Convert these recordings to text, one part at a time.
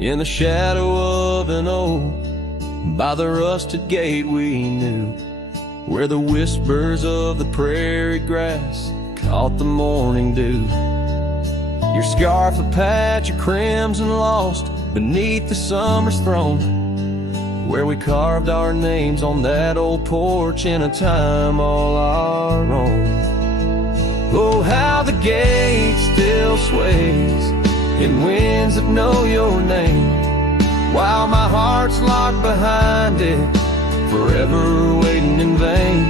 In the shadow of an oak, by the rusted gate we knew, where the whispers of the prairie grass caught the morning dew. Your scarf a patch of crimson lost beneath the summer's throne, where we carved our names on that old porch in a time all our own. Oh, how the gate still sways in winds that know your name, while my heart's locked behind it, forever waiting in vain.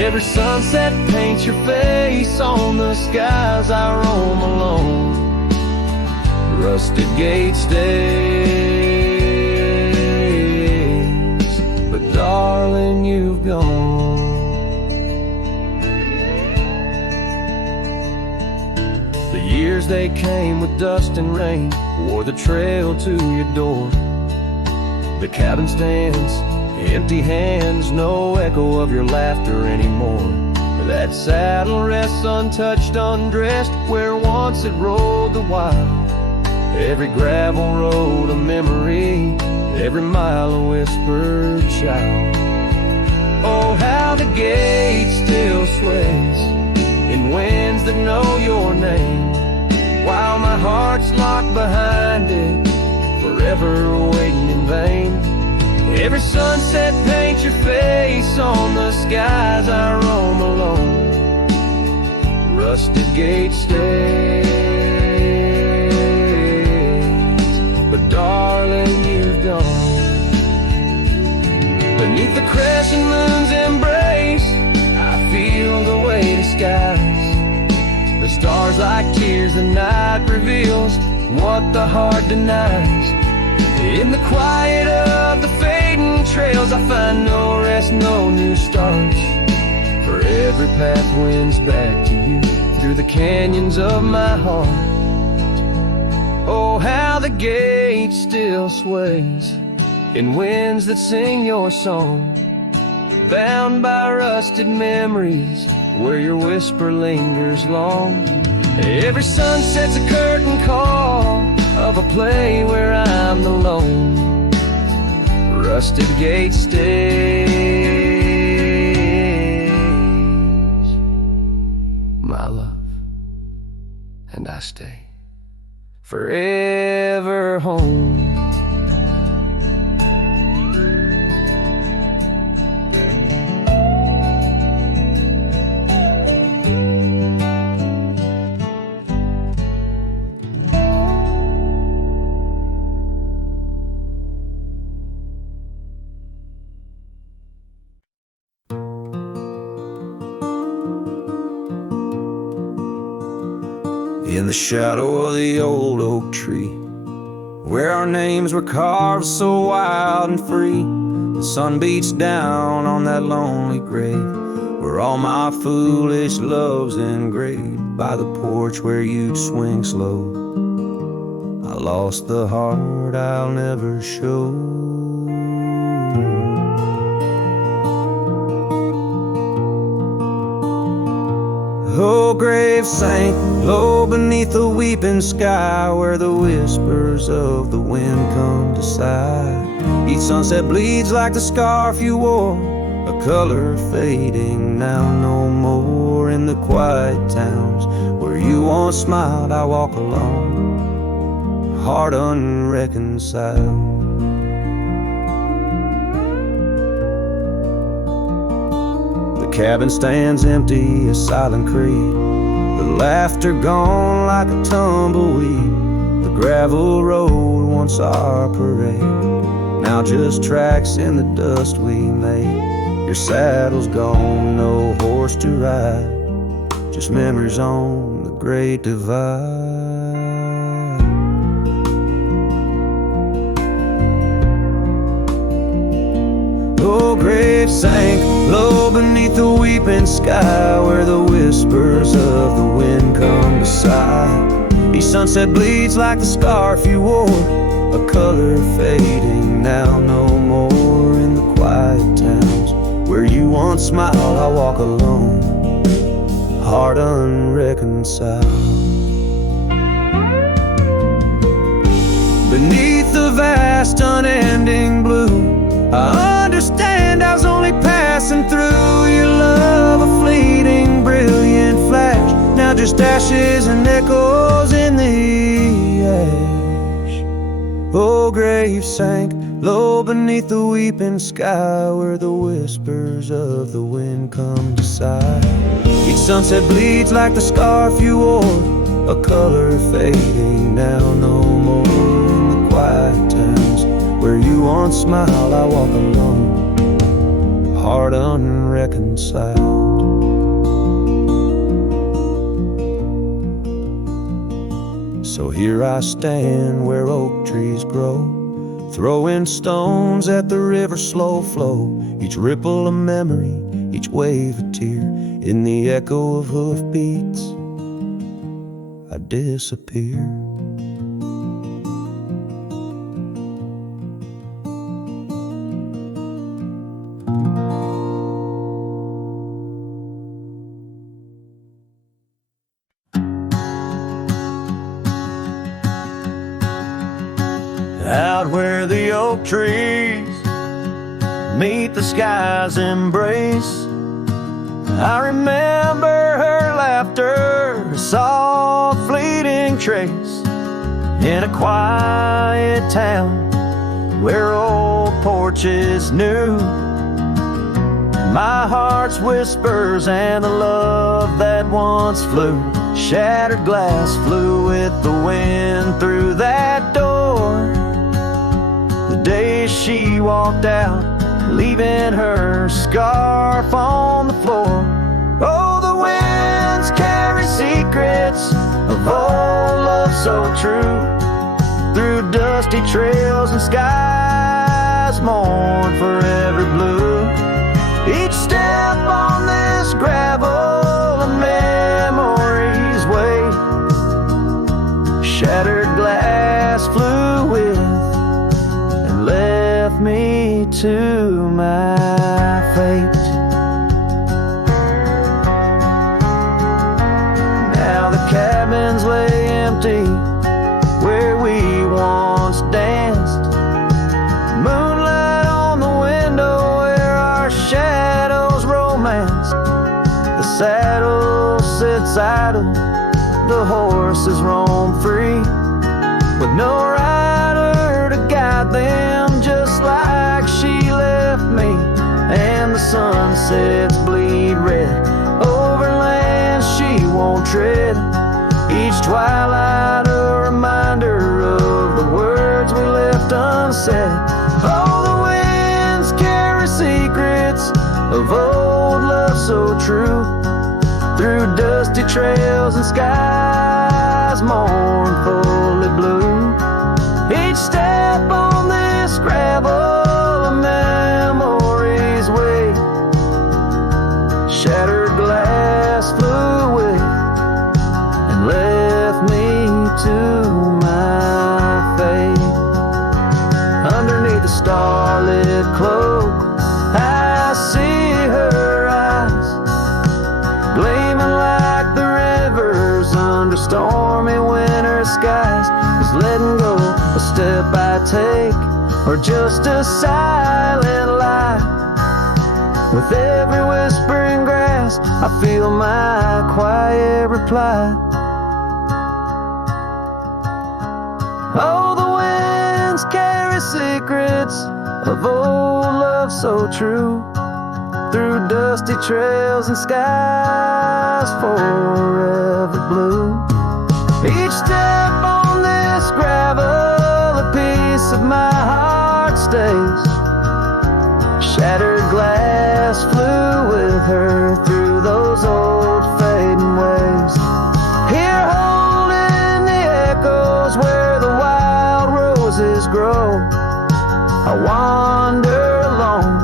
Every sunset paints your face on the skies I roam alone. Rusted gate stays, but darling, you've gone. The years they came with dust and rain wore the trail to your door. The cabin stands, empty hands, no echo of your laughter anymore. That saddle rests untouched, undressed, where once it rode the wild. Every gravel road a memory, every mile a whispered child. Oh, how the gate still sways in winds that know your name, while my heart's locked behind it, forever waiting in vain. Every sunset paints your face on the skies I roam alone. Rusted gate stays, but darling, you've gone. Beneath the crescent moon's embrace, I feel the weight of skies. The stars like tears the night reveals what the heart denies. In the quiet of the fading trails, I find no rest, no new starts. For every path wins back to you through the canyons of my heart. Oh, how the gate still sways in winds that sing your song, bound by rusted memories where your whisper lingers long. Every sunset's a curtain call of a play where I'm alone. Rusted gate stays, my love, and I stay forever home. In the shadow of the old oak tree, where our names were carved so wild and free, the sun beats down on that lonely grave, where all my foolish love's engraved. By the porch where you'd swing slow, I lost the heart I'll never show. Oh, grave sank low beneath the weeping sky, where the whispers of the wind come to sigh. Each sunset bleeds like the scarf you wore, a color fading now no more. In the quiet towns where you once smiled, I walk alone, heart unreconciled. The cabin stands empty, a silent creed, the laughter gone like a tumbleweed. The gravel road, once our parade, now just tracks in the dust we made. Your saddle's gone, no horse to ride, just memories on the great divide. Oh, grave sank low beneath the weeping sky, where the whispers of the wind come to sigh. Each sunset bleeds like the scarf you wore, a color fading now no more. In the quiet towns where you once smiled, I walk alone, heart unreconciled. Beneath vast unending blue. I understand I was only passing through. Your love a fleeting brilliant flash, now just ashes and echoes in the ash. Oh, grave sank low beneath the weeping sky, where the whispers of the wind come to sigh. Each sunset bleeds like the scarf you wore, a color fading now no more. In the quiet times where you once smiled, I walk alone, heart unreconciled. So here I stand where oak trees grow, throwing stones at the river's slow flow. Each ripple a memory, each wave a tear. In the echo of hoofbeats, I disappear. Out where the oak trees meet the sky's embrace, I remember her laughter, a soft fleeting trace. In a quiet town where old porches knew my heart's whispers and the love that once flew. Shattered glass flew with the wind through that door. The day she walked out, leaving her scarf on the floor. Oh, the winds carry secrets of old love so true, through dusty trails and skies mourn forever blue. Each step on this gravel a memory's way, shattered glass flew with and left me to my fate. Now the cabins lay empty where we once danced, moonlight on the window where our shadows romanced. The saddle sits idle, the horses roam free, with no rider to guide them, just like she left me. And the sunsets bleed red over lands she won't tread, each twilight a reminder of the words we left unsaid. Oh, the winds carry secrets of old love so true, through dusty trails and skies mournfully blue. Each step on this gravel a memory's way, shattered glass flew with and left me to my fate. Underneath the starlit cloak I see her eyes, gleaming like the rivers under stormy winter skies. Is letting go a step I take, or just a silent lie? With every whispering grass I feel my quiet reply. Oh, the winds carry secrets of old love so true, through dusty trails and skies forever blue. Each step on this gravel a piece of my heart stays, shattered glass flew with her through those old fading ways. Here holding the echoes where the wild roses grow, I wander alone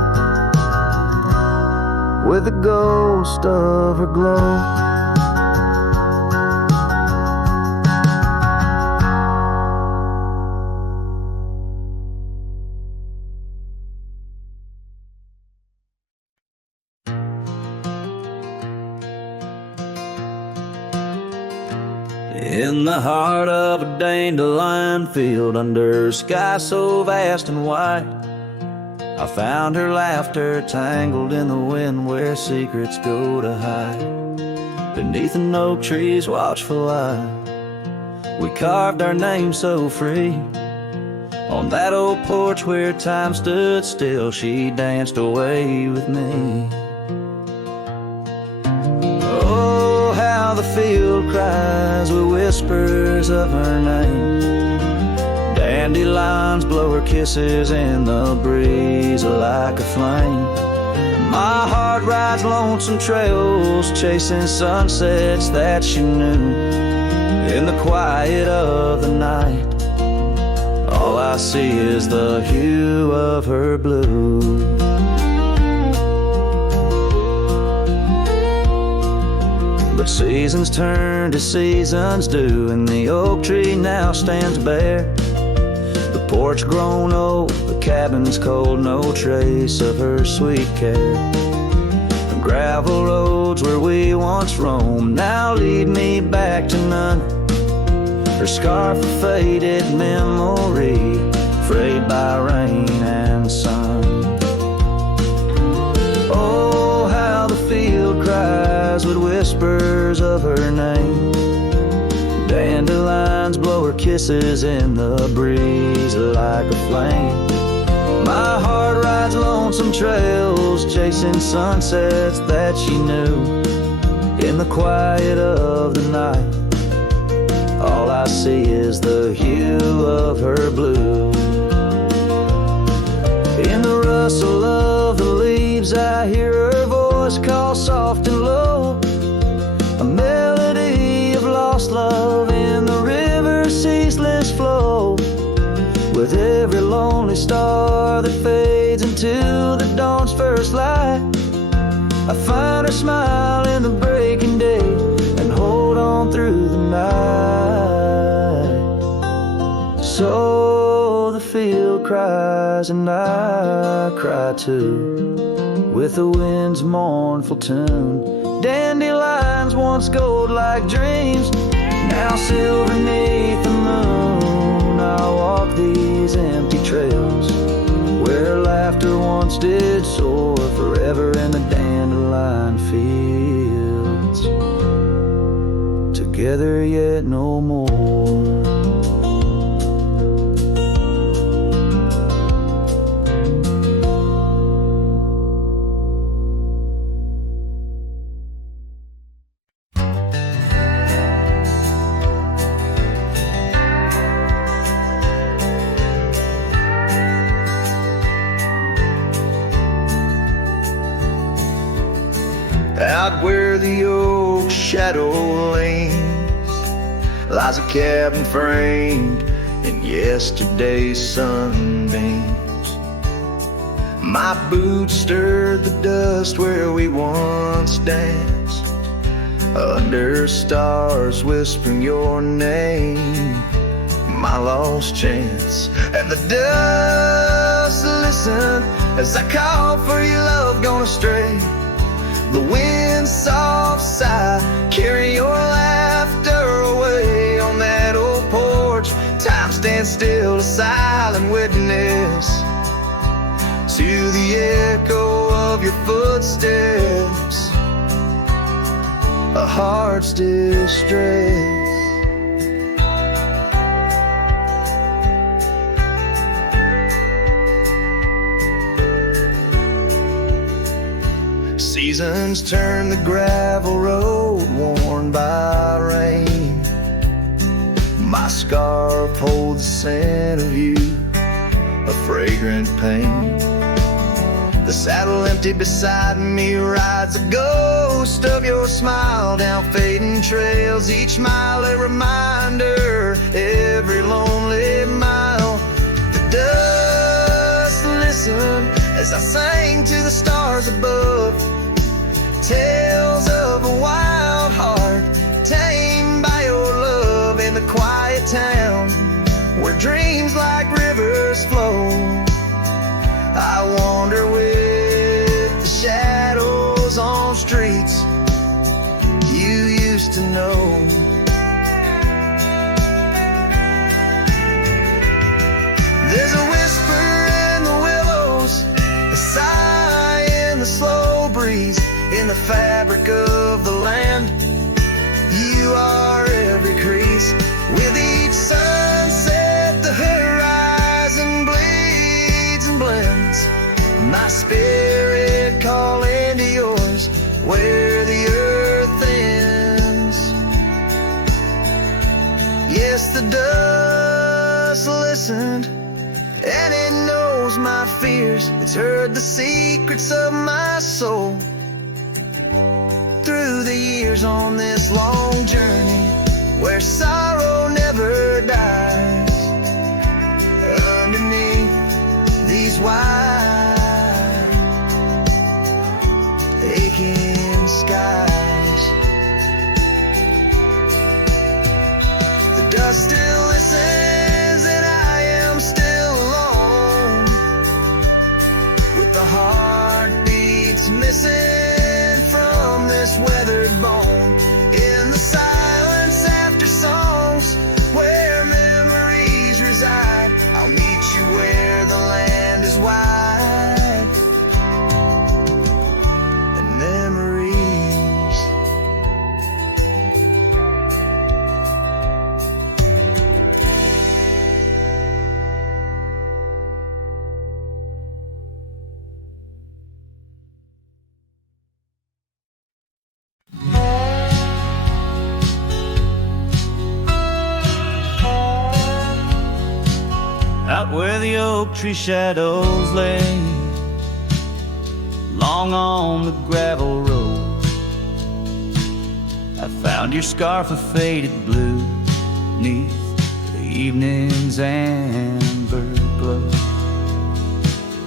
with the ghost of her glow. In the heart of a dandelion field, under sky so vast and white, I found her laughter tangled in the wind where secrets go to hide. Beneath an oak tree's watchful eye, we carved our name so free. On that old porch where time stood still, she danced away with me. Oh, how the field cries with whispers of her name. Dandelions blow her kisses in the breeze like a flame. My heart rides lonesome trails, chasing sunsets that she knew. In the quiet of the night, all I see is the hue of her blue. But seasons turn to seasons do, and the oak tree now stands bare. The porch grown old, the cabin's cold, no trace of her sweet care. The gravel roads where we once roamed now lead me back to none. Her scarf a faded memory, frayed by rain and sun. Oh, how the field cries with whispers of her name. Dandelions blow her kisses in the breeze like a flame. My heart rides lonesome trails, chasing sunsets that she knew. In the quiet of the night, all I see is the hue of her blue. In the rustle of the leaves, I hear her voice call soft and low. A melody of lost love in the river's ceaseless flow. With every lonely star that fades into the dawn's first light, I find her smile in the breaking day and hold on through the night. So the field cries and I cry too, with the wind's mournful tune. Dandelions once gold like dreams, now silver beneath the moon. I walk these empty trails where laughter once did soar, forever in the dandelion fields, together yet no more. Out where the oak shadow leans lies a cabin framed in yesterday's sunbeams. My boots stirred the dust where we once danced, under stars whispering your name, my lost chance. And the dust listened as I called for your love gone astray. The wind's soft sigh carry your laughter away. On that old porch, time stands still, a silent witness to the echo of your footsteps, a heart's distress. Seasons turn the gravel road worn by rain. My scarf holds the scent of you, a fragrant pain. The saddle empty beside me rides a ghost of your smile down fading trails. Each mile a reminder, every lonely mile. The dust listened as I sang to the stars above, tales of a wild heart tamed by your love. In the quiet town where dreams like rivers flow, I wander with the shadows on streets you used to know. fabric of the land. You are every crease. With each sunset, the horizon bleeds and blends. My spirit calling to yours, where the earth ends. Yes, the dust listened, and it knows my fears. It's heard the secrets of my soul. Through the years on this long journey, where sorrow never dies, underneath these wide, aching skies, the dust still listens, and I am still alone, with the heartbeats missing from this weathered bone. In the silence after songs, where memories reside, I'll meet you where the land is wide, and memories. Out where the oak tree shadows lay, long on the gravel road, I found your scarf of faded blue neath the evening's amber glow.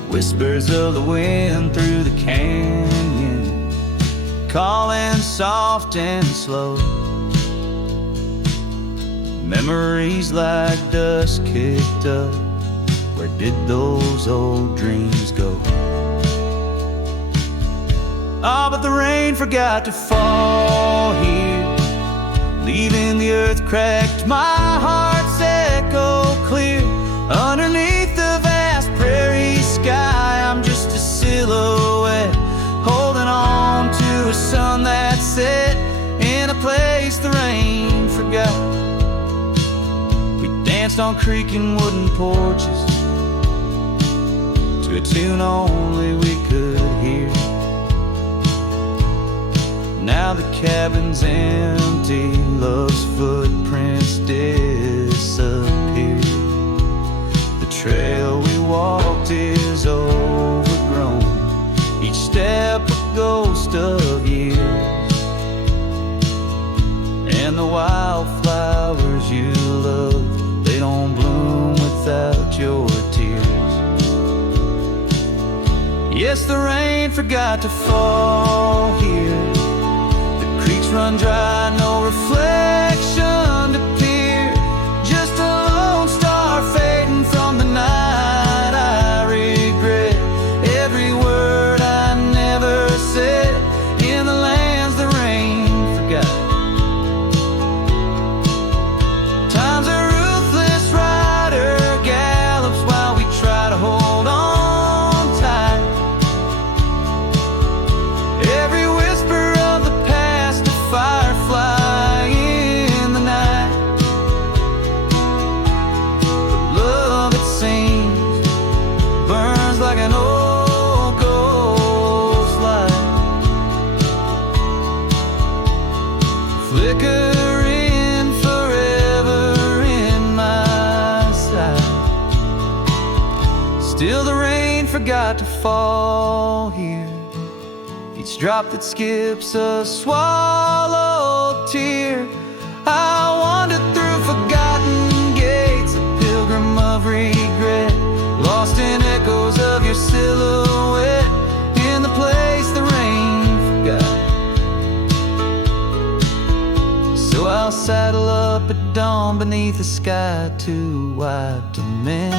Whispers of the wind through the canyon, calling soft and slow. Memories like dust kicked up, where did those old dreams go? Ah, but the rain forgot to fall here, leaving the earth cracked, my heart's echo clear. Underneath the vast prairie sky, I'm just a silhouette, holding on to a sun that set in a place the rain forgot. We danced on creaking wooden porches to a tune only we could hear. Now the cabin's empty, love's footprints disappear. The trail we walked is overgrown, each step a ghost of years. And the wildflowers you love, they don't bloom without your tears. Yes, the rain forgot to fall here, the creeks run dry, no reflection to peer. Just a lone star fading from the night. I regret every word I never said in the lands the rain forgot. Time's a ruthless rider, gallops while we try to hold on tight. Every whisper of the past, a firefly in the night. The love, it seems, burns like an old ghost light, flickering forever in my sight. Still the rain forgot to fall here, each drop that skips a swallowed tear. I wandered through forgotten gates, a pilgrim of regret, lost in echoes of your silhouette in the place the rain forgot. So I'll saddle up at dawn beneath a sky too wide to mend,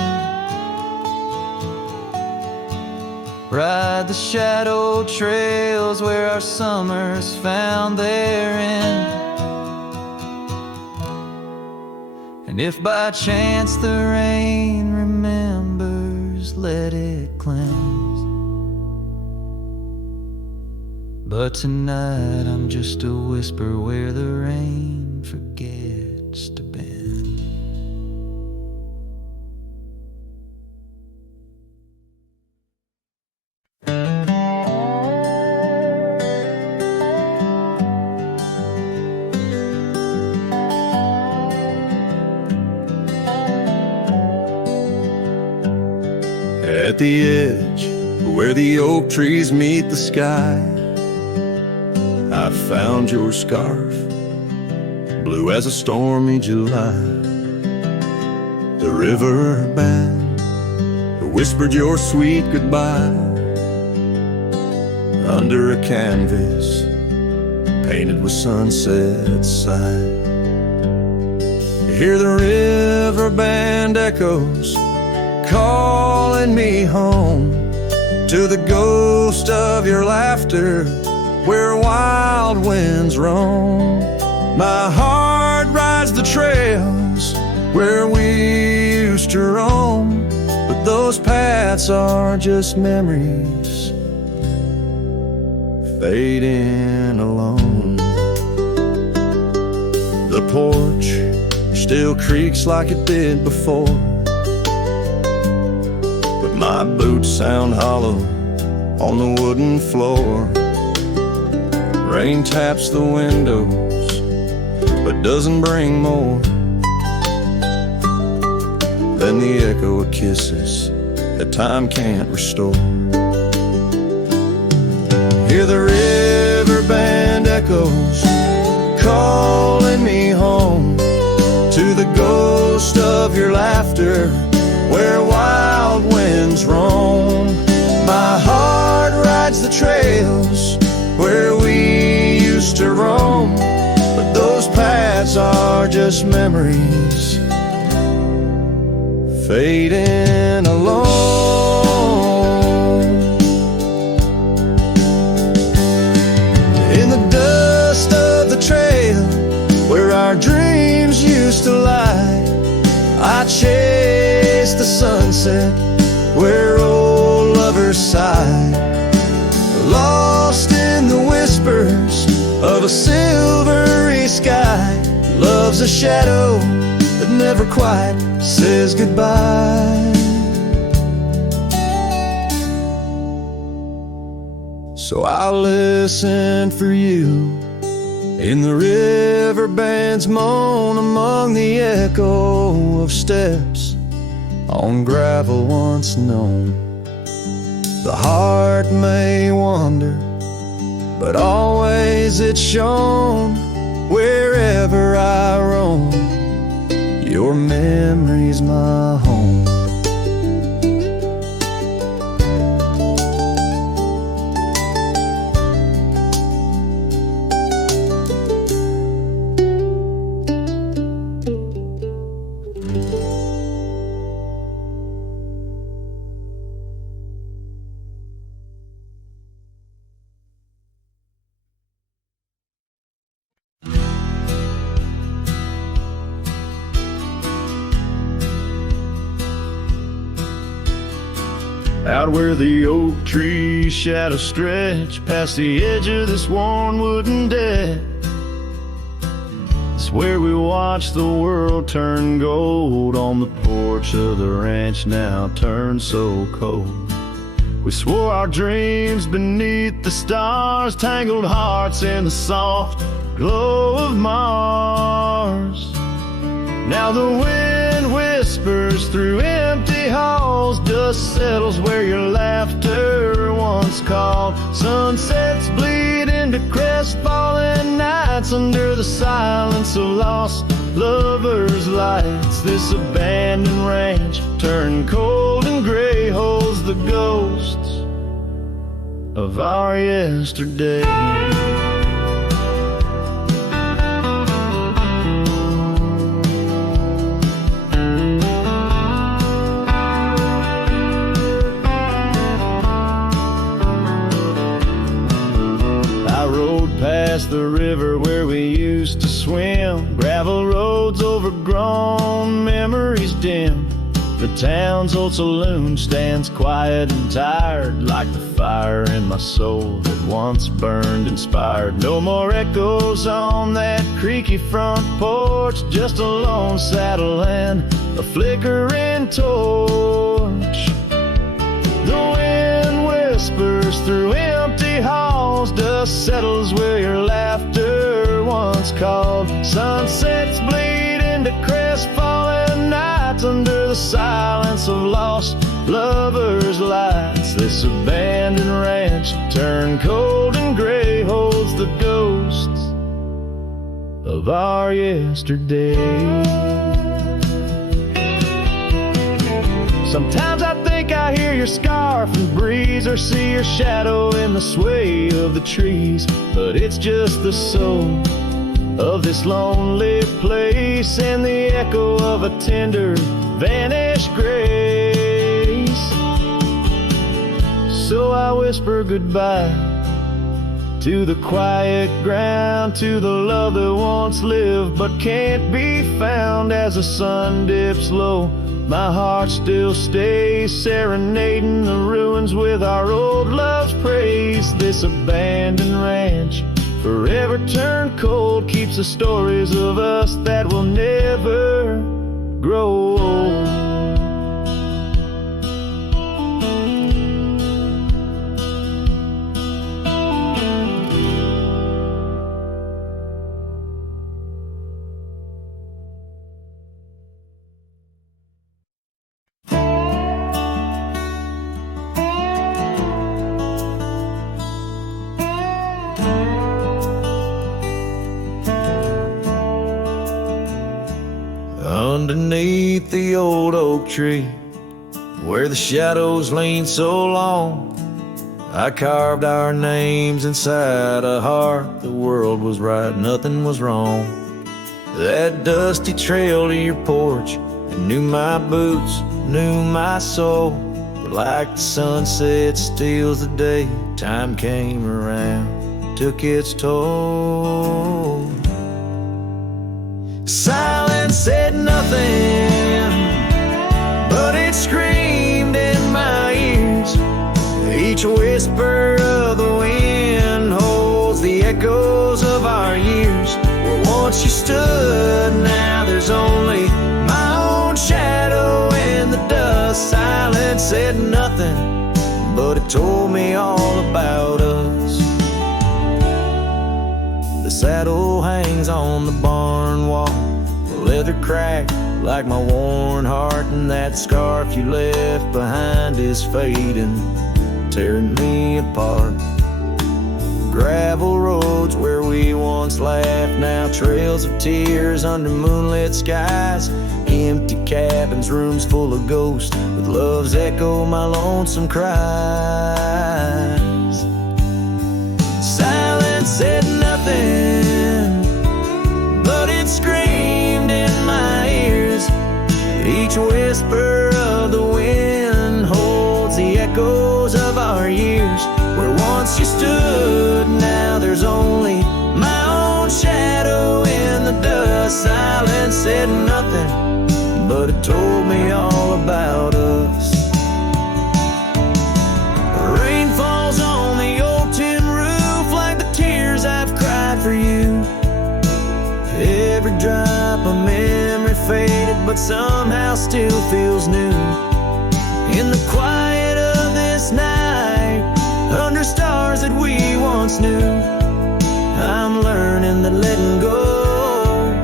ride the shadow trails where our summers found their end. And if by chance the rain remembers, let it cleanse. But tonight I'm just a whisper where the rain forgets to bend. At the edge where the oak trees meet the sky, I found your scarf, blue as a stormy July. The river band whispered your sweet goodbye under a canvas painted with sunset sight. You hear the river band echoes calling me home to the ghost of your laughter where wild winds roam. My heart rides the trails where we used to roam, but those paths are just memories fading alone. The porch still creaks like it did before, my boots sound hollow on the wooden floor. Rain taps the windows, but doesn't bring more than the echo of kisses that time can't restore. Hear the river band echoes calling me home to the ghost of your laughter where wild winds roam. My heart rides the trails where we used to roam, but those paths are just memories fading alone. In the dust of the trail where our dreams used to lie, I chase the sunset where old lovers sigh, lost in the whispers of a silvery sky. Love's a shadow that never quite says goodbye. So I'll listen for you in the river band's moan among the echo of steps on gravel once known. The heart may wander, but always it's shown wherever I roam. Your memory's my home. Out where the oak tree shadows stretch past the edge of this worn wooden deck, it's where we watch the world turn gold on the porch of the ranch now turned so cold. We swore our dreams beneath the stars, tangled hearts in the soft glow of Mars. Now the wind whispers through empty halls, dust settles where your laughter once called. Sunsets bleed into crestfallen nights under the silence of lost lovers' lights. This abandoned ranch turned cold and gray holds the ghosts of our yesterday. Past the river where we used to swim, gravel roads overgrown, memories dim. The town's old saloon stands quiet and tired, like the fire in my soul that once burned inspired. No more echoes on that creaky front porch, just a lone saddle and a flickering torch. The wind whispers through empty halls, dust settles where your laughter once called. Sunsets bleed into crestfallen nights under the silence of lost lovers' lights. This abandoned ranch turned cold and gray holds the ghosts of our yesterday. Sometimes I think I hear your scarf and breeze, or see your shadow in the sway of the trees. But it's just the soul of this lonely place and the echo of a tender vanished grace. So I whisper goodbye to the quiet ground, to the love that once lived but can't be found. As the sun dips low, my heart still stays serenading the ruins with our old love's praise. This abandoned ranch, forever turned cold, keeps the stories of us that will never grow old. Underneath the old oak tree, where the shadows lean so long, I carved our names inside a heart. The world was right, nothing was wrong. That dusty trail to your porch, it knew my boots, knew my soul. But like the sunset steals the day, time came around, took its toll. Silence said nothing, but it screamed in my ears. Each whisper of the wind holds the echoes of our years. Where once you stood, now there's only my own shadow in the dust. Silence said nothing, but it told me all about us. The saddle hangs on the barn wall, the leather cracked like my worn heart, and that scarf you left behind is fading, tearing me apart. Gravel roads where we once laughed, now trails of tears under moonlit skies. Empty cabins, rooms full of ghosts, with love's echo, my lonesome cries. Silence said nothing, but it screamed in my ears. Each whisper of the wind holds the echoes of our years. Where once you stood, now there's only my own shadow in the dust. Silence said nothing, but it told me all about us. Rain falls on the old tin roof like the tears I've cried for you. Every drop of memory faded, but somehow still feels new. In the quiet of this night, under stars that we once knew, I'm learning that letting go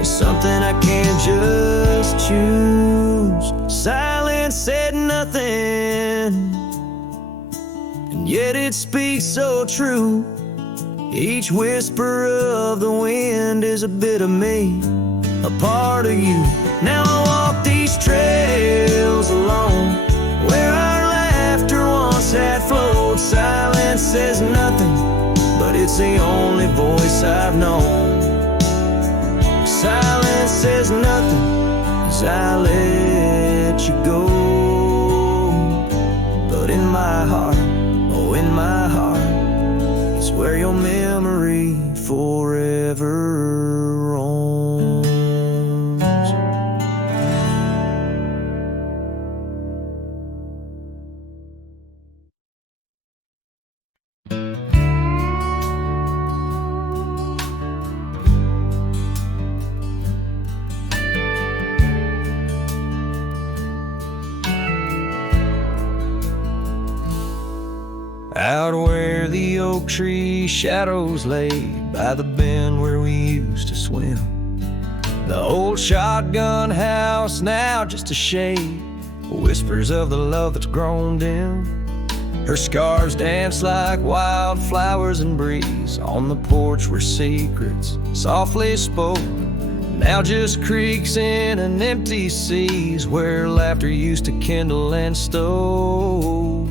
is something I can't just choose. Silence said nothing, and yet it speaks so true. Each whisper of the wind is a bit of me, a part of you. Now I walk these trails alone, where our laughter once had flowed. Silence says nothing, but it's the only voice I've known. Silence says nothing as I let you go. But in my heart, oh in my heart, it's where your memory forever roams. out where the oak tree shadows lay by the bend where we used to swim. The old shotgun house now just a shade, whispers of the love that's grown dim. Her scars dance like wildflowers in breeze on the porch where secrets softly spoke. Now just creaks in an empty seas where laughter used to kindle and stow.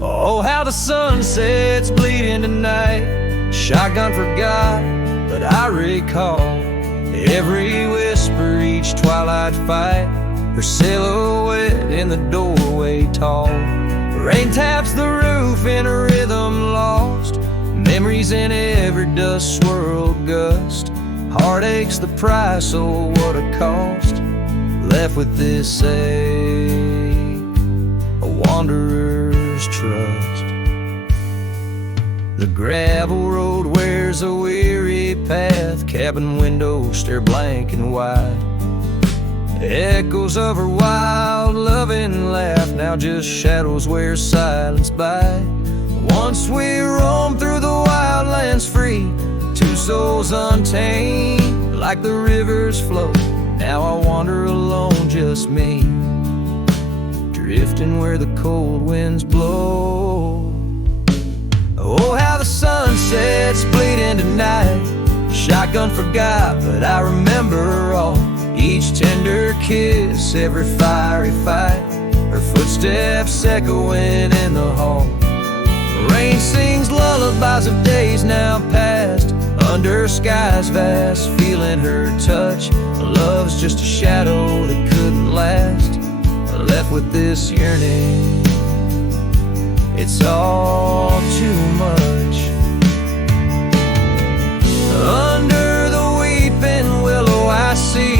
Oh, how the sunsets bleeding tonight. Shotgun forgot, but I recall every whisper, each twilight fight. Her silhouette in the doorway tall. Rain taps the roof in a rhythm lost. Memories in every dust swirled gust. Heartache's the price, oh what a cost. Left with this ache, a wanderer's trust. The gravel road wears a weary path. Cabin windows stare blank and wide. Echoes of her wild loving laugh, now just shadows where silence by. Once we roamed through the wildlands free, two souls untamed, like the rivers flow. Now I wander alone, just me, drifting where the cold winds blow. Oh, how the sunsets bleeding tonight. Shotgun forgot, but I remember all. Each tender kiss, every fiery fight. Her footsteps echoing in the hall. Rain sings lullabies of days now past, under skies vast, feeling her touch. Love's just a shadow that couldn't last. Left with this yearning, it's all too much. Under the weeping willow I see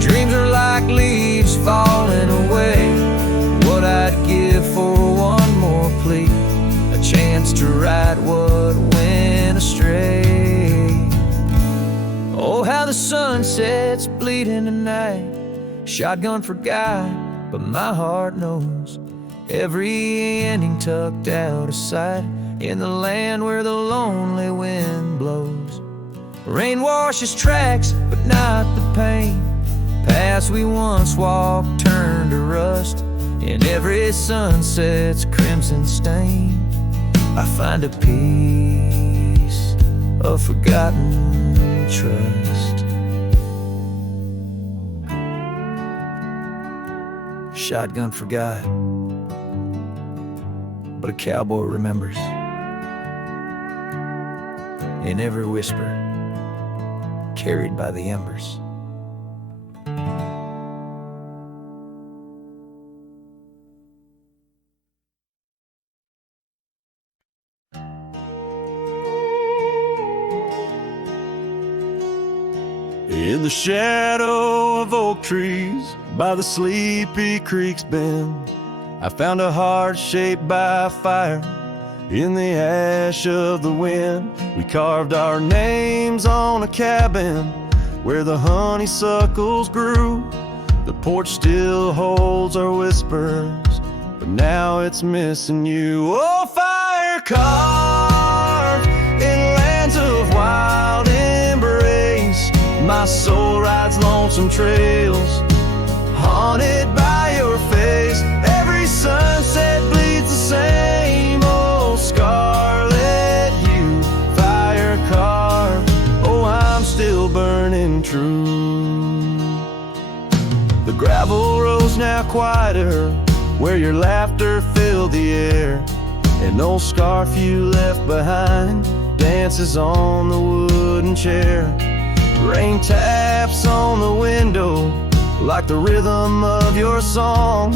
dreams are like leaves falling away. What I'd give for one more plea, a chance to right what went astray. Oh, how the sunsets bleeding tonight. Shotgun forgot, but my heart knows every ending tucked out of sight, in the land where the lonely wind blows. Rain washes tracks, but not the pain. Paths we once walked turn to rust, in every sunset's crimson stain. I find a piece of forgotten trust. Shotgun forgot, but a cowboy remembers. In every whisper, carried by the embers. In the shadow of oak trees by the sleepy creek's bend, I found a heart shaped by fire. In the ash of the wind, we carved our names on a cabin where the honeysuckles grew. The porch still holds our whispers, but now it's missing you. Oh, fire carved in lands of wild embrace, my soul rides lonesome trails, haunted by your face. Every sunset bleeds the same old scarlet hue, fire carved. Oh, I'm still burning true. The gravel road's now quieter, where your laughter filled the air. An old scarf you left behind dances on the wooden chair. Rain taps on the window like the rhythm of your song,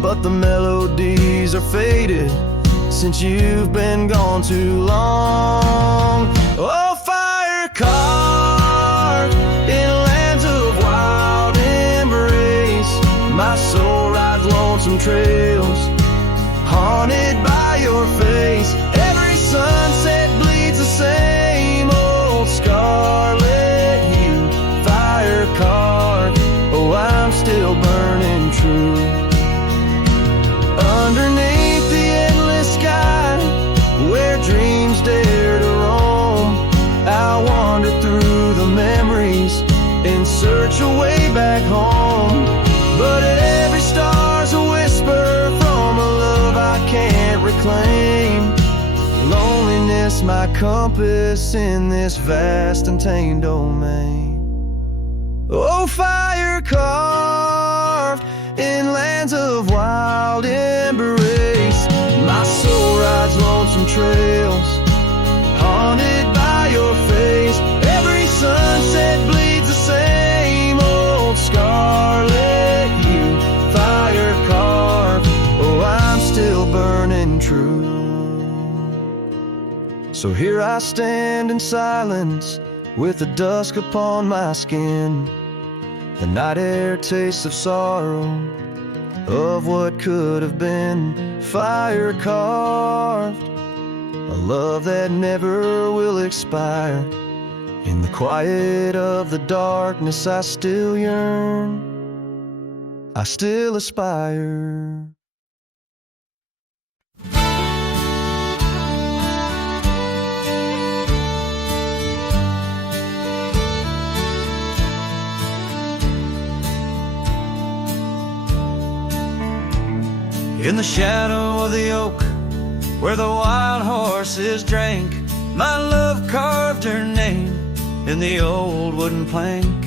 but the melodies are faded since you've been gone too long. Oh, fire carved in lands of wild embrace, my soul rides lonesome trails, haunted by your face. Every sunset bleeds the same old scarlet hue, fire carved. Oh, I'm still burning true. Underneath the endless sky, flame. Loneliness my compass in this vast untamed domain. Oh, fire carved in lands of wild embrace, my soul rides lonesome trails, haunted by your face. Every sunset bleeds the same old scarlet hue, fire carved. Oh, I'm still burning true. So here I stand in silence, with the dusk upon my skin. The night air tastes of sorrow, of what could have been. Fire carved, a love that never will expire. In the quiet of the darkness I still yearn, I still aspire. In the shadow of the oak, where the wild horses drank, my love carved her name in the old wooden plank.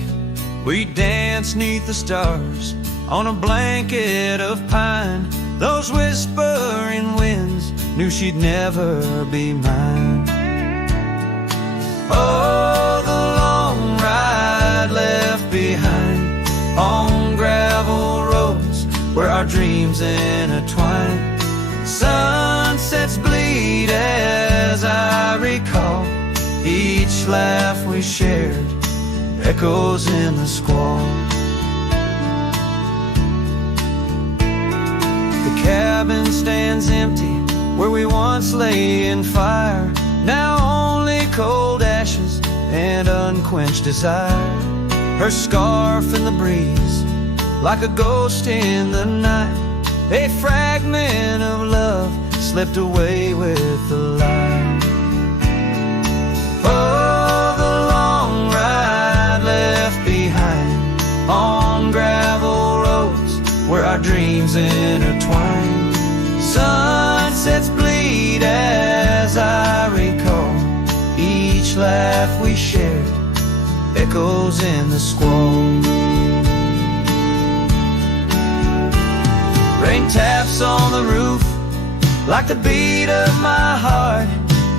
We danced 'neath the stars on a blanket of pine. Those whispering winds knew she'd never be mine. Oh, the long ride left behind on gravel roads where our dreams intertwine. Sunsets bleed as I recall each laugh we shared, echoes in the squall. The cabin stands empty where we once lay in fire, now only cold ashes and unquenched desire. Her scarf in the breeze, like a ghost in the night, a fragment of love slipped away with the light. Oh, the long ride left behind on gravel roads where our dreams intertwine. Sunsets bleed as I recall each laugh we shared, echoes in the squall. Rain taps on the roof like the beat of my heart,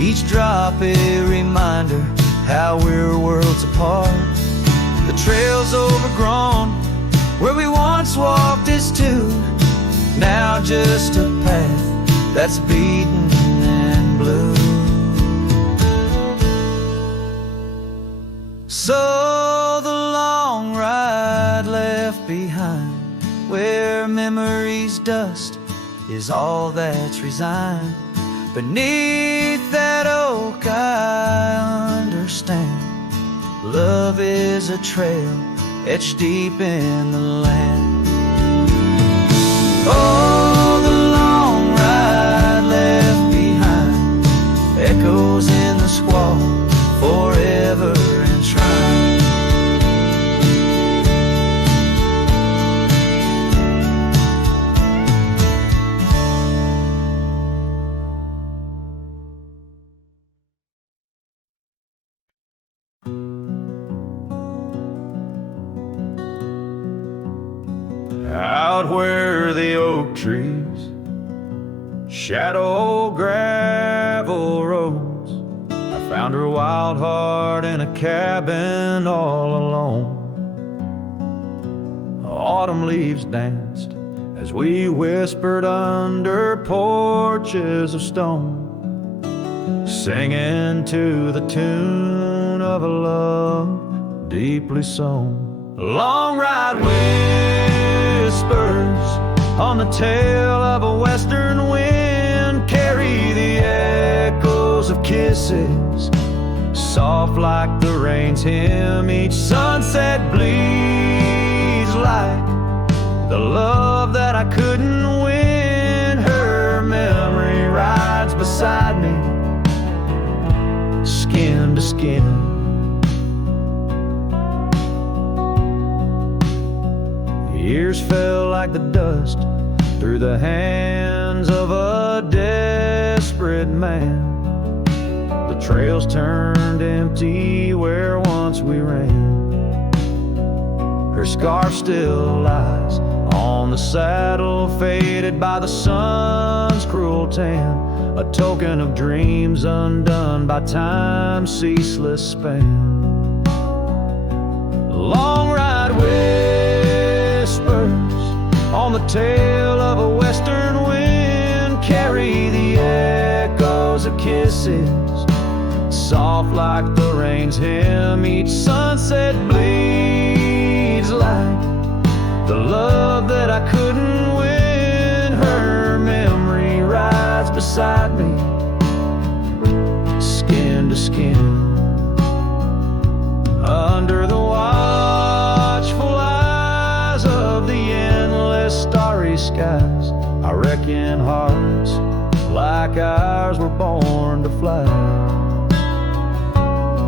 each drop a reminder how we're worlds apart. The trail's overgrown where we once walked as two, now just a path that's beaten and blue. So the long ride left behind, where memory's dust is all that's resigned. Beneath that oak I understand, love is a trail etched deep in the land. Oh, the long ride left behind, echoes in the squall, forever enshrined. Out where the oak trees shadow gravel roads, I found her wild heart in a cabin all alone. Autumn leaves danced as we whispered under porches of stone, singing to the tune of a love deeply sown. Long ride whispers on the tail of a western wind carry the echoes of kisses, soft like the rain's hymn. Each sunset bleeds like the love that I couldn't win. Her memory rides beside me, skin to skin. Years fell like the dust through the hands of a dead hearted man. The trails turned empty where once we ran. Her scarf still lies on the saddle, faded by the sun's cruel tan, a token of dreams undone by time's ceaseless span. Long ride whispers on the tail of a western wind carry the echoes of kisses, soft like the rain's hymn. Each sunset bleeds like the love that I couldn't win. Her memory rides beside me, skin to skin. Under the watchful eyes of the endless starry skies, I reckon hearts like ours were born to fly.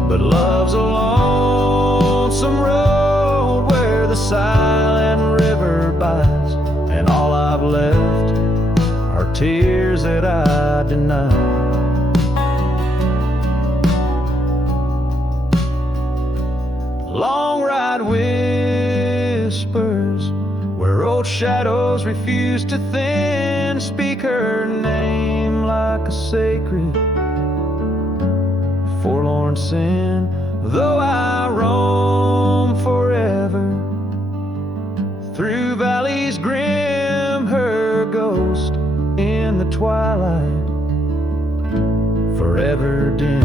But love's a lonesome road where the silent river bites, and all I've left are tears that I deny. Long ride whispers where old shadows refuse to thin, speak her name like a sacred forlorn sin. Though I roam forever through valleys grim, her ghost in the twilight forever dim.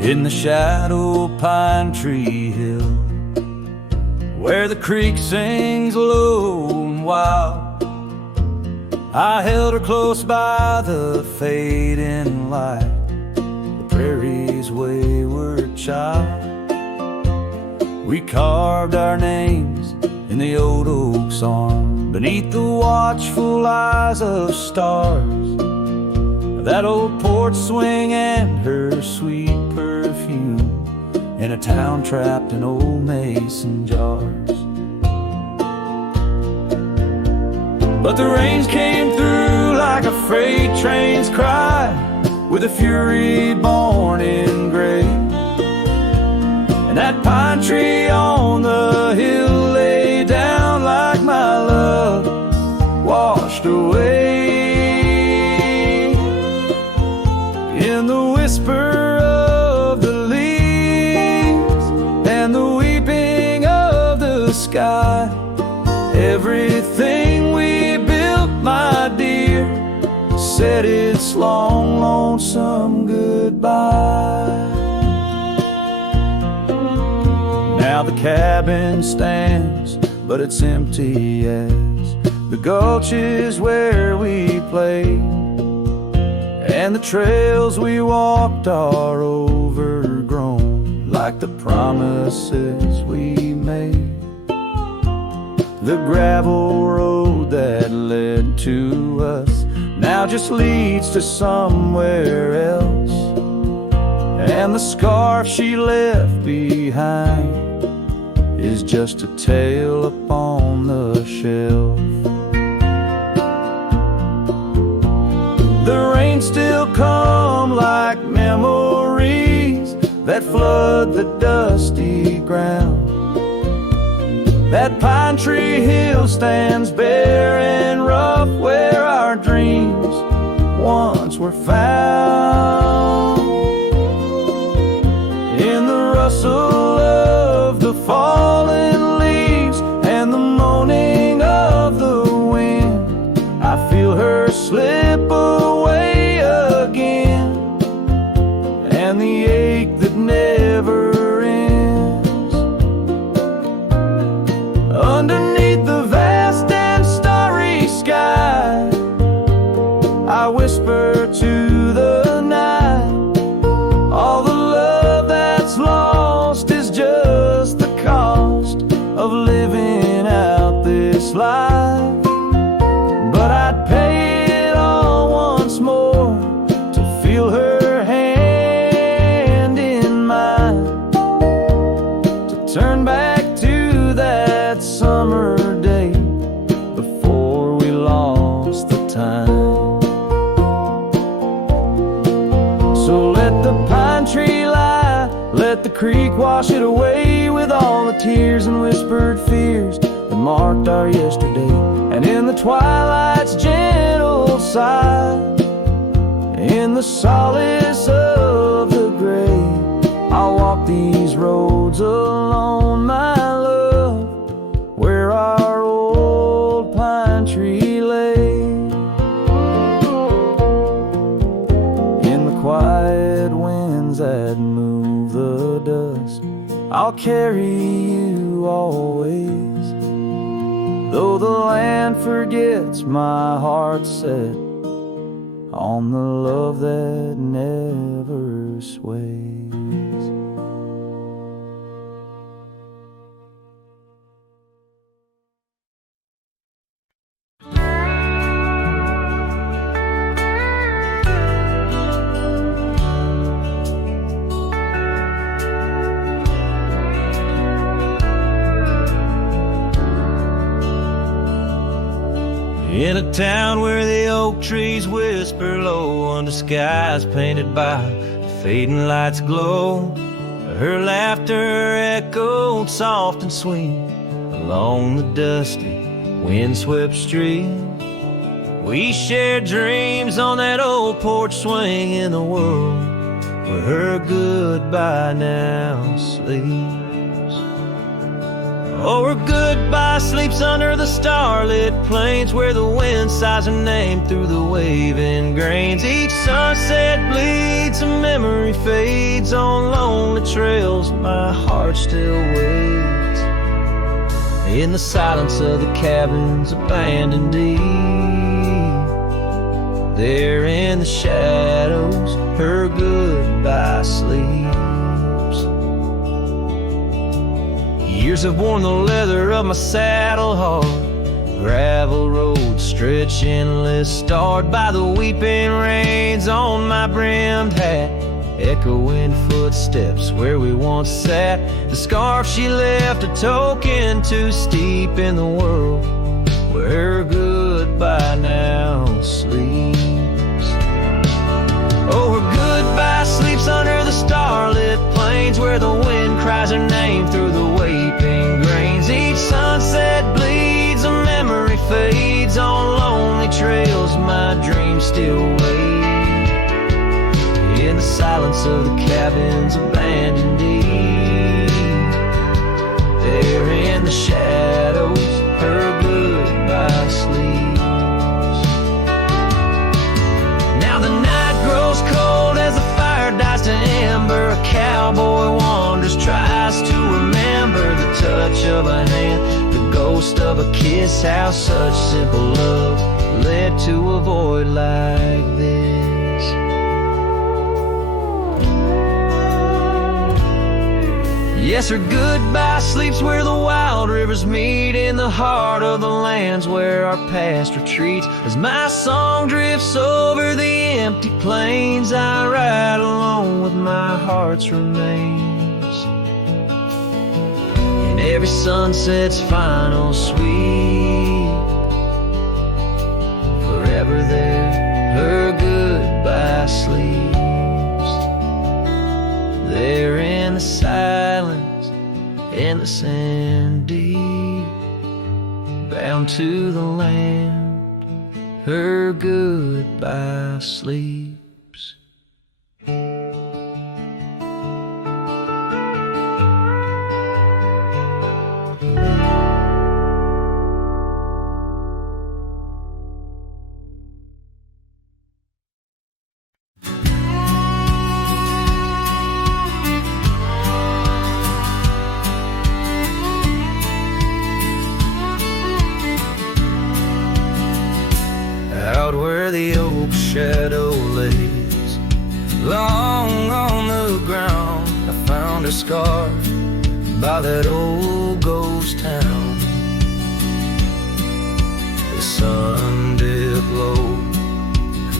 In the shadow pine tree hill, where the creek sings low and wild, I held her close by the fading light, the prairie's wayward child. We carved our names in the old oak's arm, beneath the watchful eyes of stars, that old porch swing and her sweet perfume, in a town trapped in old mason jars. But the rains came through like a freight train's cry, with a fury born in gray, and that pine tree on the hill lay down like my love washed away. In the whisper of the leaves and the weeping of the sky, everything we built, my dear, said its long, lonesome goodbye. Now the cabin stands, but it's empty as the gulches where we played, and the trails we walked are overgrown like the promises we made. The gravel road that led to us now just leads to somewhere else, and the scarf she left behind is just a tale upon the shelf. The rain still come like memories that flood the dusty ground. That pine tree hill stands bare and rough where our dreams once were found. In the rustle of the fallen leaves and the moaning of the wind, I feel her slip away again, and the never ends. Underneath the vast and starry sky, I whisper to the night, all the love that's lost is just the cost of living out this life. But I'd pay it all once more to feel her hand in mine, to turn back to that summer day before we lost the time. So let the pine tree lie, let the creek wash it away with all the tears and whispered fears that marked our yesterday. And in the twilight's gentle sigh, in the solace of the gray, I'll walk these roads alone, my love, where our old pine tree lay. In the quiet winds that move the dust, I'll carry you always. Though the land forgets, my heart's set on the love that never sways. In a town where the oak trees whisper low under skies painted by fading lights glow, her laughter echoed soft and sweet along the dusty windswept street. We shared dreams on that old porch swing in a world where her goodbye now sleeps. Oh, her goodbye sleeps under the starlit plains where the wind sighs her name through the waving grains. Each sunset bleeds, a memory fades on lonely trails. My heart still waits in the silence of the cabins abandoned deep. There in the shadows, her goodbye sleeps. Years have worn the leather of my saddle hard, gravel roads stretch endless, starred by the weeping rains on my brimmed hat, echoing footsteps where we once sat. The scarf she left a token too steep in the world where her goodbye now sleeps. Oh, her goodbye sleeps under the starlit plains where the wind cries her name through the waving grains. Each sunset bleeds, a memory fades on lonely trails. My dreams still wait in the silence of the cabins abandoned deep. There in the shadows, her goodbye sleeps. Now the night grows cold as the fire dies to ember. A cowboy wanders, tries to remember the touch of a hand, the ghost of a kiss, how such simple love led to a void like this. Yes, her goodbye sleeps where the wild rivers meet, in the heart of the lands where our past retreats. As my song drifts over the empty plains, I ride alone with my heart's remains. In every sunset's final sweep, forever there, her goodbye sleeps. There in the silence, in the sand deep, bound to the land, her goodbye sleeps. a scarf by that old ghost town. The sun dipped low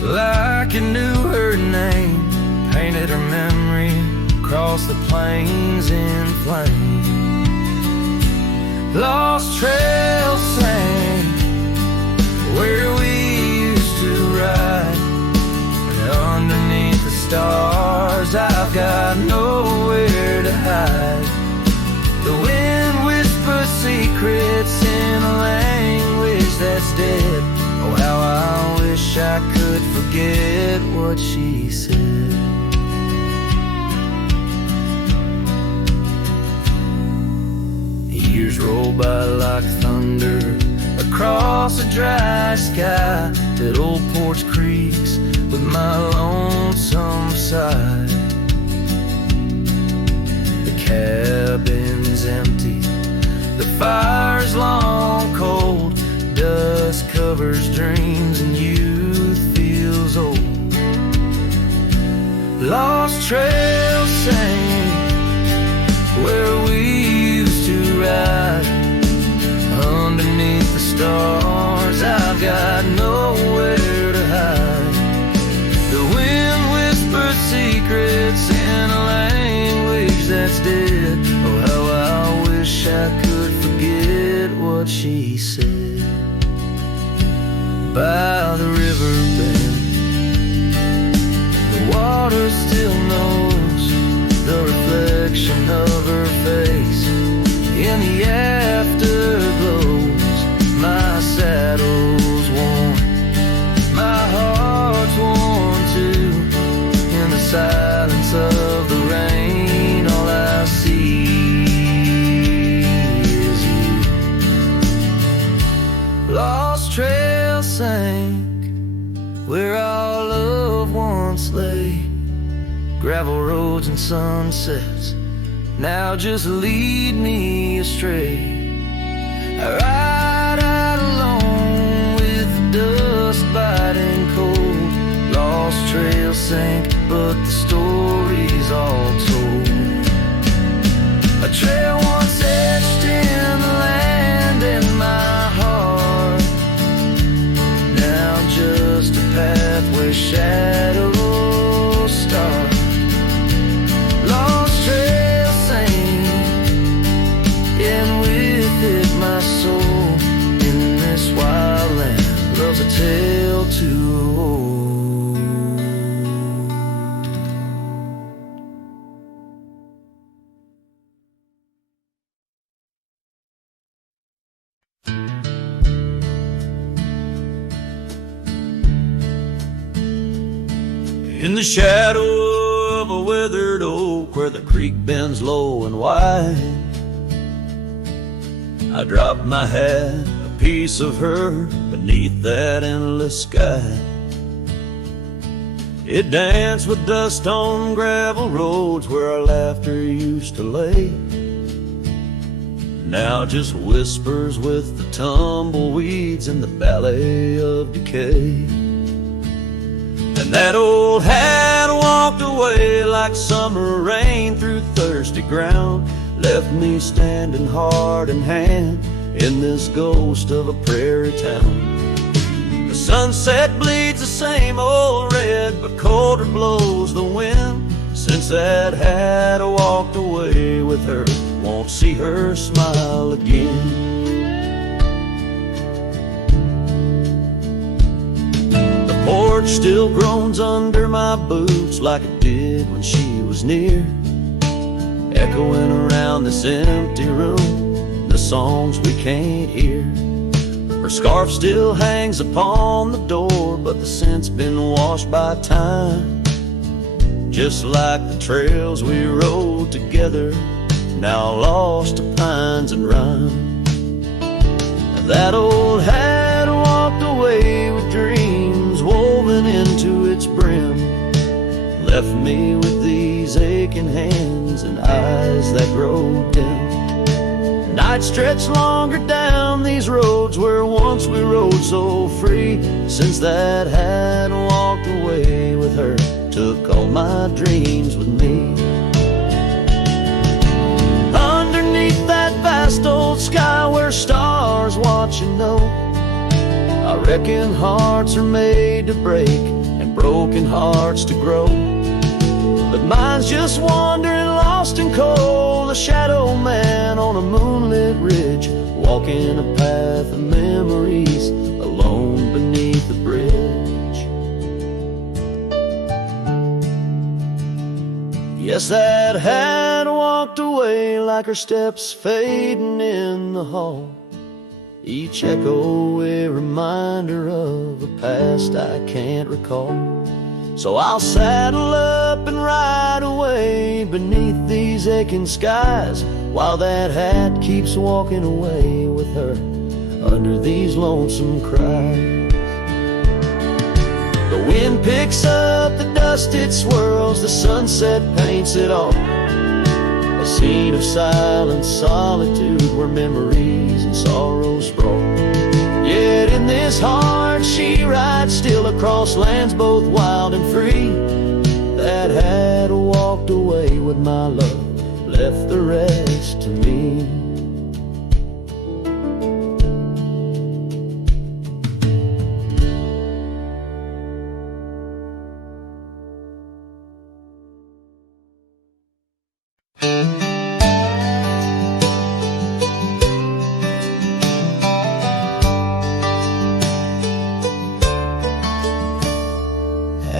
like it knew her name, painted her memory across the plains in flame. Lost trails sang where we used to ride, and underneath the stars I've got nowhere to hide. The wind whispers secrets in a language that's dead. Oh, how I wish I could forget what she said. Years roll by like thunder across a dry sky that old porch creaks with my lonesome side. The cabin's empty, the fire's long cold, dust covers dreams and youth feels old. Lost trails sing where we used to ride, underneath the stars I've got nowhere to hide. The wind whispers secrets in a language that's dead. Oh, how I wish I could forget what she said. By the river bend, the water still knows the reflection of her face in the afterglows. My saddle's worn, my heart's worn too. In the silence of the rain, all I see is you. Lost trail sank where our love once lay. Gravel roads and sunsets now just lead me astray. I ride out alone with the dust biting cold. Lost trail sank, but the story's all told. A trail once etched in the land and my heart, now just a path where shadows start. Lost trail and with it my soul in this wild land loves a tale to hold. In the shadow of a withered oak where the creek bends low and wide, I dropped my hat, a piece of her, beneath that endless sky. It danced with dust on gravel roads where our laughter used to lay. Now just whispers with the tumbleweeds in the ballet of decay. And that old hat walked away like summer rain through thirsty ground, left me standing heart in hand in this ghost of a prairie town. The sunset bleeds the same old red, but colder blows the wind. Since that hat walked away with her, won't see her smile again. The porch still groans under my boots like it did when she was near, echoing around this empty room, the songs we can't hear. Her scarf still hangs upon the door, but the scent's been washed by time, just like the trails we rode together, now lost to pines and rime. That old hat walked away with dreams woven into its brim, left me with these aching hands and eyes that grow dim. Night stretched longer down these roads where once we rode so free. Since that hat walked away with her, took all my dreams with me. thought you know. I reckon hearts are made to break and broken hearts to grow. But mine's just wandering lost and cold, a shadow man on a moonlit ridge, walking a path of memories, alone beneath the bridge. Yes, that hat walked away like her steps fading in the hall, each echo a reminder of a past I can't recall. So I'll saddle up and ride away beneath these aching skies, while that hat keeps walking away with her under these lonesome cries. The wind picks up the dust it swirls, the sunset paints it all, a scene of silent solitude where memories and sorrows sprawl. Yet in this heart she rides still across lands both wild and free. That had walked away with my love, left the rest to me.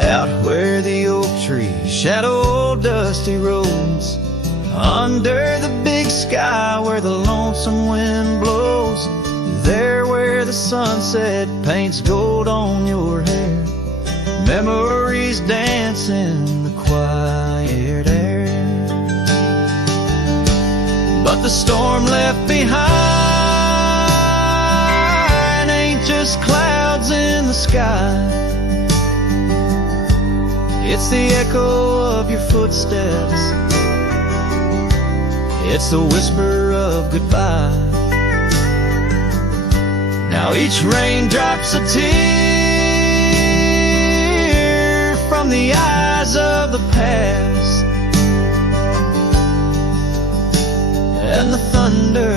Out where the oak trees shadow dusty roads, under the big sky where the lonesome wind blows, there where the sunset paints gold on your hair, memories dance in the quiet air. But the storm left behind ain't just clouds in the sky, it's the echo of your footsteps, it's the whisper of goodbye. Now each raindrop's a tear from the eyes of the past, and the thunder,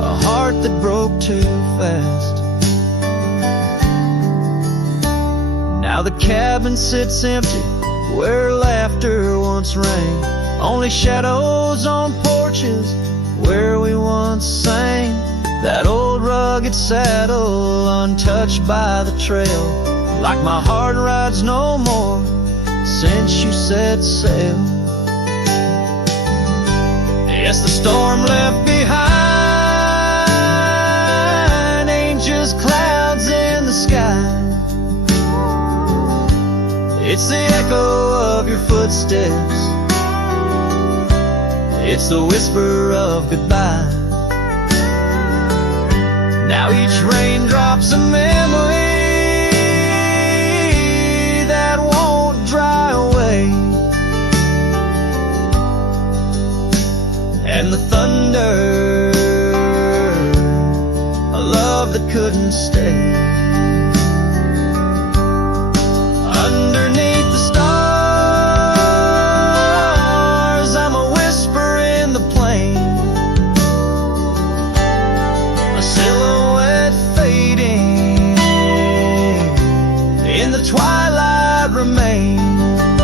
a heart that broke too fast. Now the cabin sits empty where laughter once rang, only shadows on porches where we once sang. That old rugged saddle untouched by the trail, like my heart rides no more since you set sail. Yes, the storm left behind ain't just clouds in the sky, it's the echo of your footsteps, it's the whisper of goodbye. Now each raindrop's a memory that won't dry away, and the thunder, a love that couldn't stay. Underneath the stars, I'm a whisper in the plain, a silhouette fading, in the twilight remains.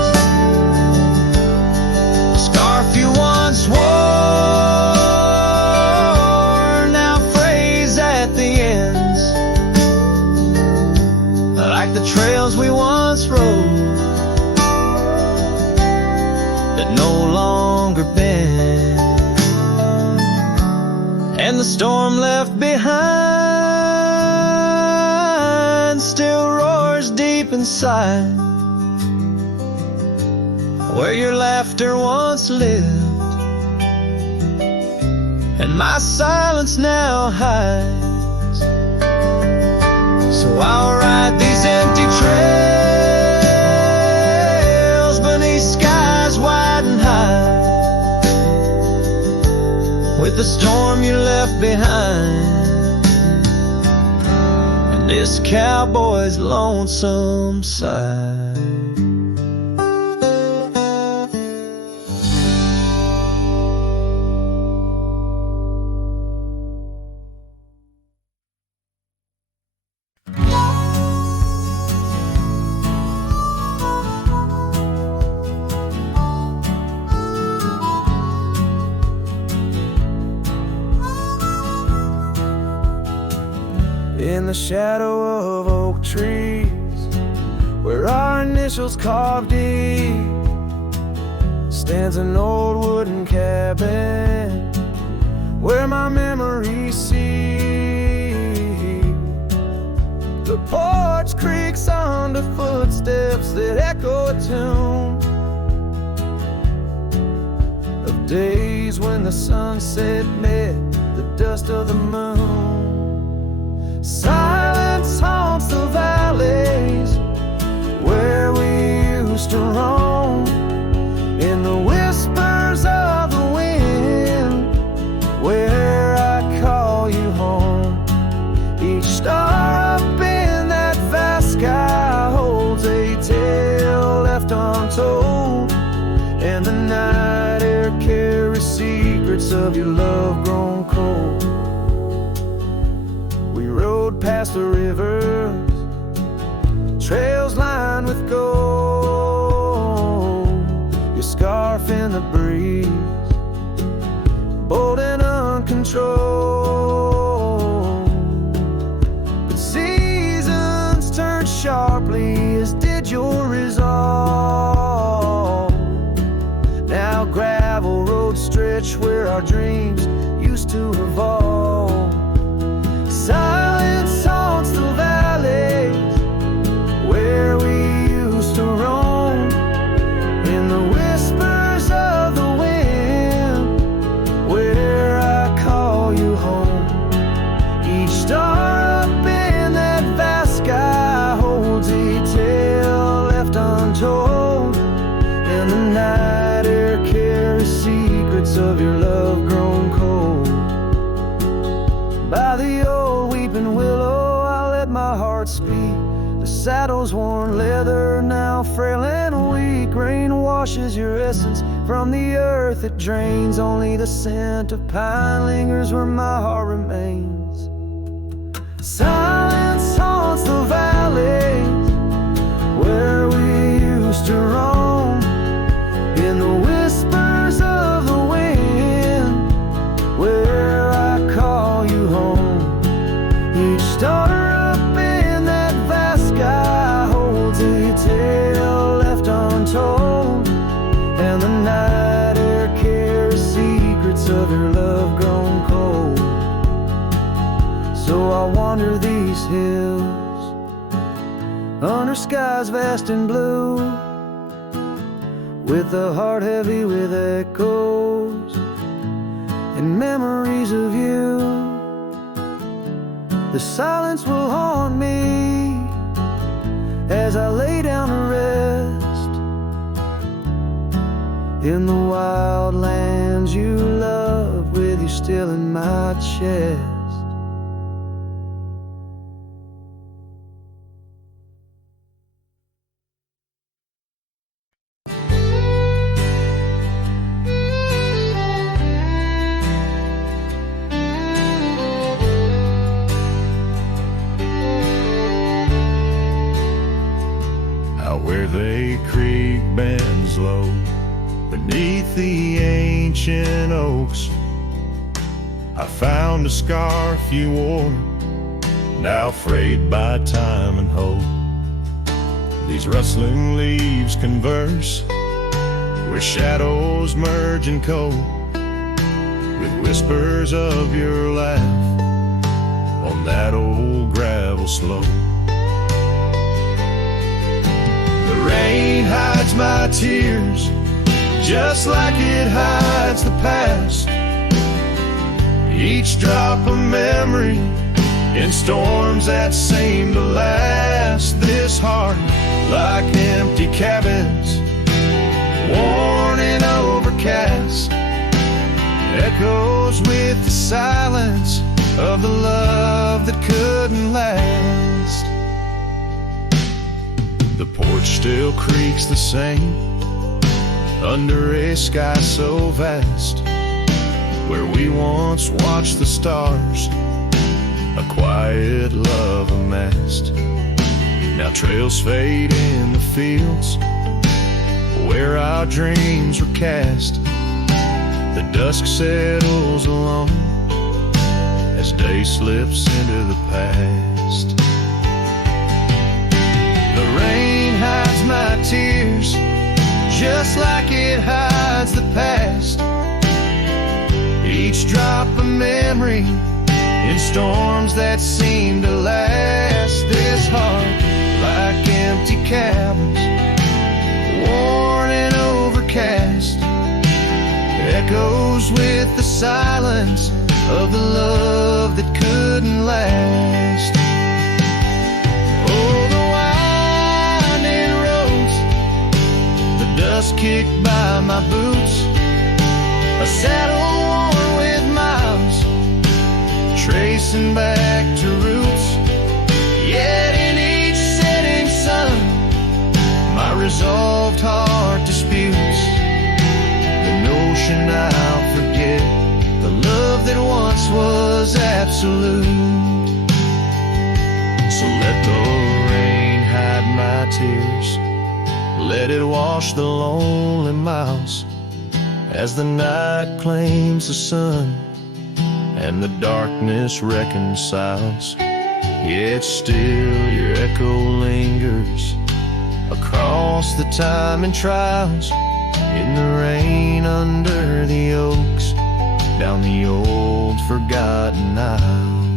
A scarf you once wore, now frays at the ends, like the trails we once rode that no longer bend. And the storm left behind still roars deep inside, where your laughter once lived and my silence now hides. So I'll ride these empty trails beneath skies wide and high, with the storm you left behind and this cowboy's lonesome side. the shadow of oak trees, where our initials carved deep, stands an old wooden cabin where my memories see. The porch creaks under footsteps that echo a tune of days when the sunset met the dust of the moon. Silence haunts the valleys where we used to roam, in the whispers of the wind where I call you home. Each star up in that vast sky holds a tale left untold, and the night air carries secrets of your love grown cold. We rode past the rivers, trails lined with gold, your scarf in the breeze, bold and uncontrolled. But seasons turned sharply, as did your resolve. Now gravel roads stretch where our dreams used to revolve. Silence haunts the valleys where we used to roam, in the whispers of the wind where I call you home. Each star up in that vast sky holds a tale left untold, and the night air carries secrets of your love grown cold. By the old weeping willow I let my heart speak. The saddle's worn leather, now frail and weak. Rain washes your essence from the earth it drains. Only the scent of pine lingers where my heart remains. Silence haunts the valleys where we used to roam, in the whispers of the wind where I call you home. Each star up in that vast sky holds a tale left untold, and the night air carries secrets of your love grown cold. So I wander these hills under skies vast and blue, with a heart heavy with echoes and memories of you. The silence will haunt me as I lay down to rest, in the wild lands you love, with you still in my chest. Where they creek bends low beneath the ancient oaks, I found a scarf you wore, now frayed by time and hope. These rustling leaves converse where shadows merge and cope, with whispers of your laugh on that old gravel slope. The rain hides my tears just like it hides the past. Each drop a memory in storms that seem to last. This heart, like empty cabins, worn and overcast, echoes with the silence of the love that couldn't last. The porch still creaks the same under a sky so vast, where we once watched the stars, a quiet love amassed. Now trails fade in the fields where our dreams were cast. The dusk settles alone as day slips into the past. last. The rain hides my tears, just like it hides the past. Each drop a memory in storms that seem to last. This heart, like empty cabins, worn and overcast, echoes with the silence of the love that couldn't last. Oh, the winding roads, the dust kicked by my boots, a saddle worn with miles, tracing back to roots. Yet in each setting sun, my resolved heart disputes the notion I'll forget the love that once was absolute. So let the rain hide my tears, let it wash the lonely miles, as the night claims the sun and the darkness reconciles. Yet still your echo lingers across the time and trials, in the rain under the oaks, down the old forgotten aisle.